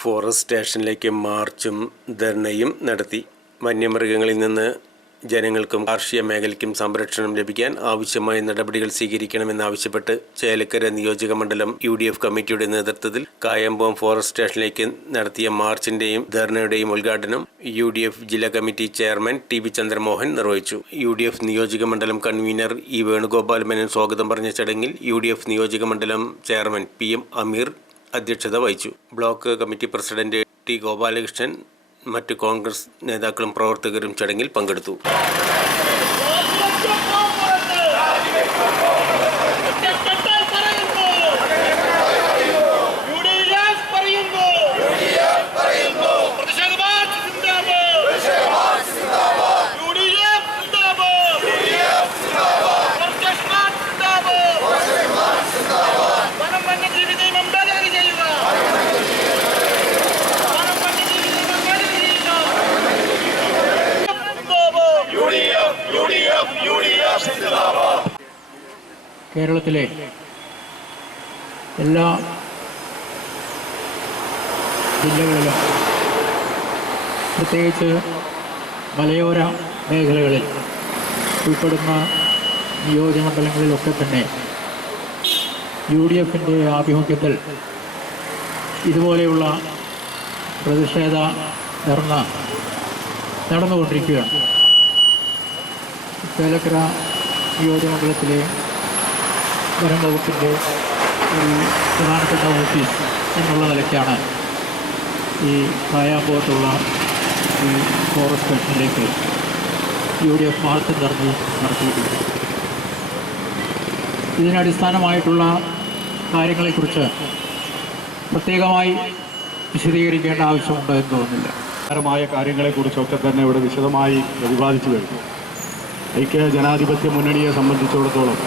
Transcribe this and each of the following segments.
Forest സ്റ്റേഷനിലേക്ക് മാർച്ചും ധർണയും നടത്തി. വന്യമൃഗങ്ങളിൽ നിന്ന് ജനങ്ങൾക്കും കാർഷിക മേഖലയ്ക്കും സംരക്ഷണം ലഭിക്കാൻ ആവശ്യമായ നടപടികൾ സ്വീകരിക്കണമെന്നാവശ്യപ്പെട്ട് ചേലക്കര നിയോജക മണ്ഡലം യു ഡി എഫ് കമ്മിറ്റിയുടെ നേതൃത്വത്തിൽ കായംപോം ഫോറസ്റ്റ് സ്റ്റേഷനിലേക്ക് നടത്തിയ മാർച്ചിന്റെയും ധർണയുടെയും ഉദ്ഘാടനം യു ഡി എഫ് ജില്ലാ committee chairman T V Chandramohan നിർവഹിച്ചു. യു ഡി എഫ് നിയോജക മണ്ഡലം കൺവീനർ ഇ വേണുഗോപാൽ മേനൻ സ്വാഗതം പറഞ്ഞ ചടങ്ങിൽ യു ഡി എഫ് നിയോജക മണ്ഡലം ചെയർമാൻ പി എം അമീർ അധ്യക്ഷത വഹിച്ചു. Block committee president T Gopalakrishnan മറ്റ് കോൺഗ്രസ് നേതാക്കളും പ്രവർത്തകരും ചടങ്ങിൽ പങ്കെടുത്തു. കേരളത്തിലെ എല്ലാ ജില്ലകളിലും പ്രത്യേകിച്ച് മലയോര മേഖലകളിൽ ഉൾപ്പെടുന്ന നിയോജകമണ്ഡലങ്ങളിലൊക്കെ തന്നെ യു ഡി എഫിന്റെ ആഭിമുഖ്യത്തിൽ ഇതുപോലെയുള്ള പ്രതിഷേധ ധർണ നടന്നുകൊണ്ടിരിക്കുകയാണ്. ചേലക്കര നിയോജകമണ്ഡലത്തിലെ വനം വകുപ്പിന്റെ ഒരു പ്രധാനപ്പെട്ട ഓഫീസ് എന്നുള്ള നിലയ്ക്കാണ് ഈ കായാമ്പോത്തുള്ള ഈ ഫോറസ്റ്റ് സ്റ്റേഷനിലേക്ക് യു ഡി എഫ് മാർച്ച് ധർമ്മി നടത്തിയിട്ടുണ്ട് ഇതിനടിസ്ഥാനമായിട്ടുള്ള കാര്യങ്ങളെക്കുറിച്ച് പ്രത്യേകമായി വിശദീകരിക്കേണ്ട ആവശ്യമുണ്ടോ എന്ന് തോന്നുന്നില്ല. കാര്യങ്ങളെക്കുറിച്ചൊക്കെ തന്നെ ഇവിടെ വിശദമായി പ്രതിപാദിച്ചു കഴിഞ്ഞു. ഐക്യ ജനാധിപത്യ മുന്നണിയെ സംബന്ധിച്ചിടത്തോളം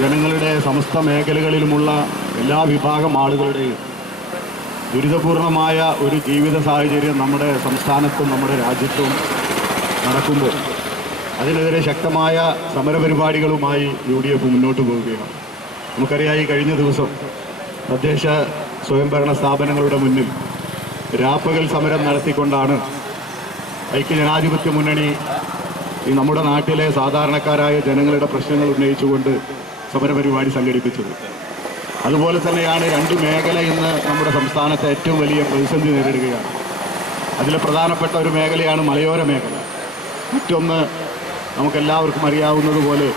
ജനങ്ങളുടെ സമസ്ത മേഖലകളിലുമുള്ള എല്ലാ വിഭാഗം ആളുകളുടെയും ദുരിതപൂർണമായ ഒരു ജീവിത സാഹചര്യം നമ്മുടെ സംസ്ഥാനത്തും നമ്മുടെ രാജ്യത്തും നടക്കുമ്പോൾ അതിനെതിരെ ശക്തമായ സമരപരിപാടികളുമായി യു ഡി എഫ് മുന്നോട്ട് പോവുകയാണ്. നമുക്കറിയാം ഈ കഴിഞ്ഞ ദിവസം തദ്ദേശ സ്വയംഭരണ സ്ഥാപനങ്ങളുടെ മുന്നിൽ രാപ്പകൽ സമരം നടത്തിക്കൊണ്ടാണ് ഐക്യജനാധിപത്യ മുന്നണി ഈ നമ്മുടെ നാട്ടിലെ സാധാരണക്കാരായ ജനങ്ങളുടെ പ്രശ്നങ്ങൾ ഉന്നയിച്ചുകൊണ്ട് സമരപരിപാടി സംഘടിപ്പിച്ചത്. അതുപോലെ തന്നെയാണ് രണ്ട് മേഖല ഇന്ന് നമ്മുടെ സംസ്ഥാനത്തെ ഏറ്റവും വലിയ പ്രതിസന്ധി നേരിടുകയാണ്. അതിലെ പ്രധാനപ്പെട്ട ഒരു മേഖലയാണ് മലയോര മേഖല. മറ്റൊന്ന് നമുക്കെല്ലാവർക്കും അറിയാവുന്നതുപോലെ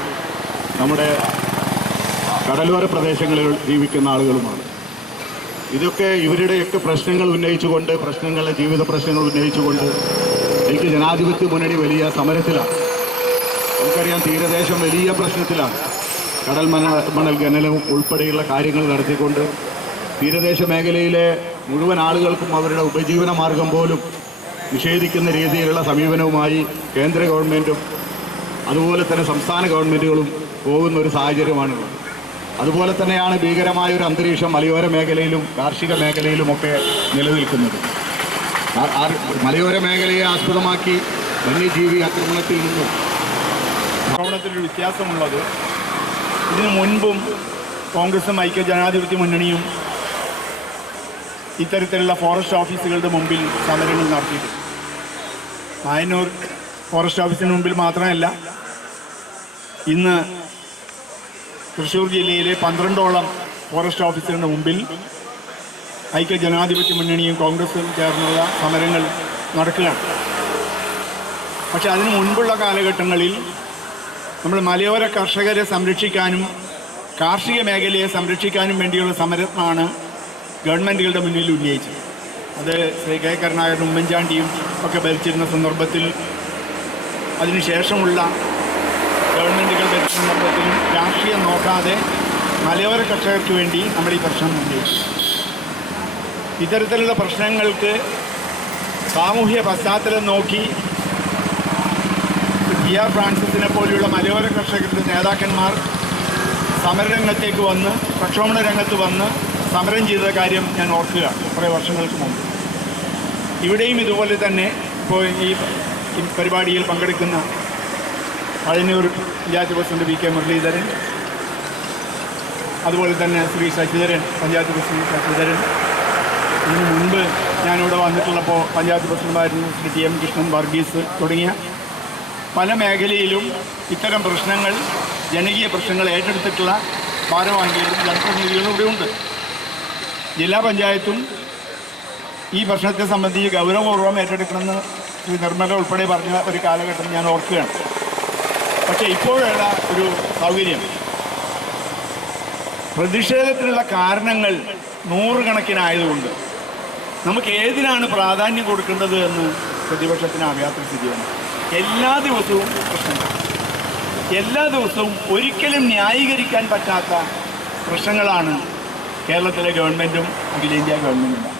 നമ്മുടെ കടലോര പ്രദേശങ്ങളിൽ ജീവിക്കുന്ന ആളുകളുമാണ്. ഇതൊക്കെ ഇവരുടെയൊക്കെ പ്രശ്നങ്ങൾ ഉന്നയിച്ചുകൊണ്ട് പ്രശ്നങ്ങളെ ജീവിത പ്രശ്നങ്ങൾ ഉന്നയിച്ചുകൊണ്ട് ജനാധിപത്യ മുന്നണി വലിയ സമരത്തിലാണ്. നമുക്കറിയാം തീരദേശം വലിയ പ്രശ്നത്തിലാണ്. കടൽ മണ മണൽ ഖനനവും ഉൾപ്പെടെയുള്ള കാര്യങ്ങൾ നടത്തിക്കൊണ്ട് തീരദേശ മേഖലയിലെ മുഴുവൻ ആളുകൾക്കും അവരുടെ ഉപജീവന മാർഗം പോലും നിഷേധിക്കുന്ന രീതിയിലുള്ള സമീപനവുമായി കേന്ദ്ര ഗവൺമെന്റും അതുപോലെ തന്നെ സംസ്ഥാന ഗവൺമെന്റുകളും പോകുന്ന ഒരു സാഹചര്യമാണുള്ളത്. അതുപോലെ തന്നെയാണ് ഭീകരമായ ഒരു അന്തരീക്ഷം മലയോര മേഖലയിലും കാർഷിക മേഖലയിലുമൊക്കെ നിലനിൽക്കുന്നത്. മലയോര മേഖലയെ ആസ്പദമാക്കി വന്യജീവി ആക്രമണത്തിൽ നിന്നും. ആക്രമണത്തിലൊരു വ്യത്യാസമുള്ളത്. ഇതിനു മുൻപും കോൺഗ്രസും ഐക്യ ജനാധിപത്യ മുന്നണിയും ഇത്തരത്തിലുള്ള ഫോറസ്റ്റ് ഓഫീസുകളുടെ മുമ്പിൽ സമരങ്ങൾ നടത്തിയിട്ടുണ്ട്. മായന്നൂർ ഫോറസ്റ്റ് ഓഫീസിന് മുമ്പിൽ മാത്രമല്ല ഇന്ന് തൃശ്ശൂർ ജില്ലയിലെ പന്ത്രണ്ടോളം ഫോറസ്റ്റ് ഓഫീസറിന്റെ മുമ്പിൽ ഐക്യ ജനാധിപത്യ മുന്നണിയും കോൺഗ്രസും ചേർന്നുള്ള സമരങ്ങൾ നടക്കുകയാണ്. പക്ഷെ അതിനു മുൻപുള്ള കാലഘട്ടങ്ങളിൽ നമ്മൾ മലയോര കർഷകരെ സംരക്ഷിക്കാനും കാർഷിക മേഖലയെ സംരക്ഷിക്കാനും വേണ്ടിയുള്ള സമരമാണ് ഗവൺമെന്റുകളുടെ മുന്നിൽ ഉന്നയിച്ചത്. അത് ശ്രീ കെ കരുണാകരൻ ഉമ്മൻചാണ്ടിയും ഒക്കെ ഭരിച്ചിരുന്ന സന്ദർഭത്തിൽ അതിനുശേഷമുള്ള ഗവൺമെന്റുകൾ ഭരിച്ച സന്ദർഭത്തിലും രാഷ്ട്രീയം നോക്കാതെ മലയോര കർഷകർക്ക് വേണ്ടി നമ്മൾ ഈ പ്രശ്നം ഉന്നയിച്ചു. ഇത്തരത്തിലുള്ള പ്രശ്നങ്ങൾക്ക് സാമൂഹ്യ പശ്ചാത്തലം നോക്കി ജി ആർ ഫ്രാൻസിസിനെ പോലെയുള്ള മലയോര കർഷകരുടെ നേതാക്കന്മാർ സമരരംഗത്തേക്ക് വന്ന് പ്രക്ഷോഭണ രംഗത്ത് വന്ന് സമരം ചെയ്ത കാര്യം ഞാൻ ഓർക്കുക കുറേ വർഷങ്ങൾക്ക് മുമ്പ്. ഇവിടെയും ഇതുപോലെ തന്നെ ഇപ്പോൾ ഈ പരിപാടിയിൽ പങ്കെടുക്കുന്ന Pazhayannur panchayat president V K Muraleedharan അതുപോലെ തന്നെ ശ്രീ ശശിധരൻ പഞ്ചായത്ത് പ്രസിഡന്റ് ശശിധരൻ ഇതിനു മുൻപ് ഞാനിവിടെ വന്നിട്ടുള്ളപ്പോൾ പഞ്ചായത്ത് പ്രസിഡന്റുമായിരുന്നു ശ്രീ ടി എം കൃഷ്ണൻ വർഗീസ് തുടങ്ങിയ പല മേഖലയിലും ഇത്തരം പ്രശ്നങ്ങൾ ജനകീയ പ്രശ്നങ്ങൾ ഏറ്റെടുത്തിട്ടുള്ള ഭാരവാഹികളും ജനപ്രതിനിധികളും ഇവിടെയുണ്ട് ജില്ലാ പഞ്ചായത്തും ഈ പ്രശ്നത്തെ സംബന്ധിച്ച് ഗൗരവപൂർവം ഏറ്റെടുക്കണമെന്ന് ശ്രീ നിർമ്മല ഉൾപ്പെടെ പറഞ്ഞ ഒരു കാലഘട്ടം ഞാൻ ഓർക്കുകയാണ്. പക്ഷേ ഇപ്പോഴുള്ള ഒരു സൗകര്യം പ്രതിഷേധത്തിനുള്ള കാരണങ്ങൾ നൂറുകണക്കിനായതുകൊണ്ട് നമുക്ക് ഏതിനാണ് പ്രാധാന്യം കൊടുക്കേണ്ടത് എന്ന് പ്രതിപക്ഷത്തിന് അറിയാത്ത സ്ഥിതിയാണ് എല്ലാ ദിവസവും പ്രശ്നങ്ങൾ. എല്ലാ ദിവസവും ഒരിക്കലും ന്യായീകരിക്കാൻ പറ്റാത്ത പ്രശ്നങ്ങളാണ് കേരളത്തിലെ ഗവൺമെന്റും അഖിലേന്ത്യാ ഗവൺമെന്റും